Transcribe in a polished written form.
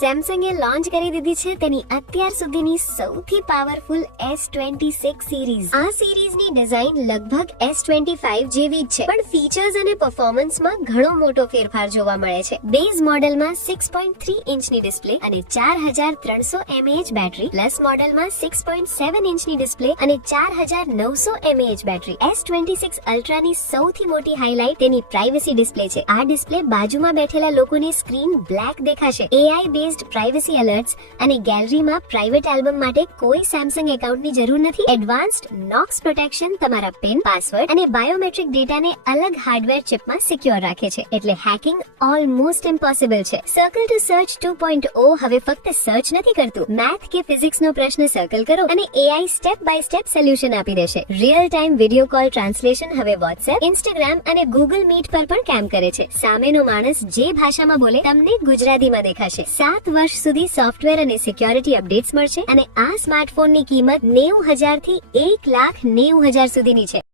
સેમસંગે launch કરી દીધી છે તેની અત્યાર સુધીની સૌથી પાવરફુલ S26 સિરીઝ. આ સિરીઝની ડિઝાઇન લગભગ S25 જેવી જ છે, પણ ફીચર્સ અને પરફોર્મન્સમાં ઘણો મોટો ફેરફાર જોવા મળે છે. બેઝ મોડેલમાં 6.3 ઇંચની ડિસ્પ્લે અને 4300 mAh બેટરી, પ્લસ મોડેલમાં 6.7 ઇંચની ડિસ્પ્લે અને 4900 mAh બેટરી. S26 અલ્ટ્રાની સૌથી મોટી હાઇલાઇટ તેની પ્રાઇવસી ડિસ્પ્લે છે. આ ડિસ્પ્લે બાજુમાં બેઠેલા લોકોની સ્ક્રીન બ્લેક દેખાશે. AI બેઝડ પ્રાઇવસી એલર્ટ્સ અને ગેલેરીમાં પ્રાઇવેટ આલ્બમ માટે કોઈ સેમસંગ એકાઉન્ટની જરૂર નથી. એડવાન્સ્ડ નોક્સ પ્રોટેક્શન તમારા પિન, પાસવર્ડ અને બાયોમેટ્રિક ડેટાને અલગ હાર્ડવેર ચિપમાં સિક્યોર રાખે છે, એટલે હેકિંગ ઓલમોસ્ટ ઇમ્પોસિબલ છે. સર્કલ ટુ સર્ચ 2.0 હવે ફક્ત સર્ચ નથી કરતું. મેથ કે ફિઝિક્સનો પ્રશ્ન સર્કલ કરો અને AI step by step solution આપી દેશે. Real time video call translation હવે WhatsApp, Instagram અને Google Meet પર પણ કામ કરે છે. સામેનો માણસ જે ભાષામાં બોલે તમને ગુજરાતીમાં દેખાશે. 7 વર્ષ સુધી સોફ્ટવેર અને સિક્યોરિટી અપડેટ્સ મળશે અને આ સ્માર્ટફોનની કિંમત 90,000 થી 1,90,000 સુધીની છે.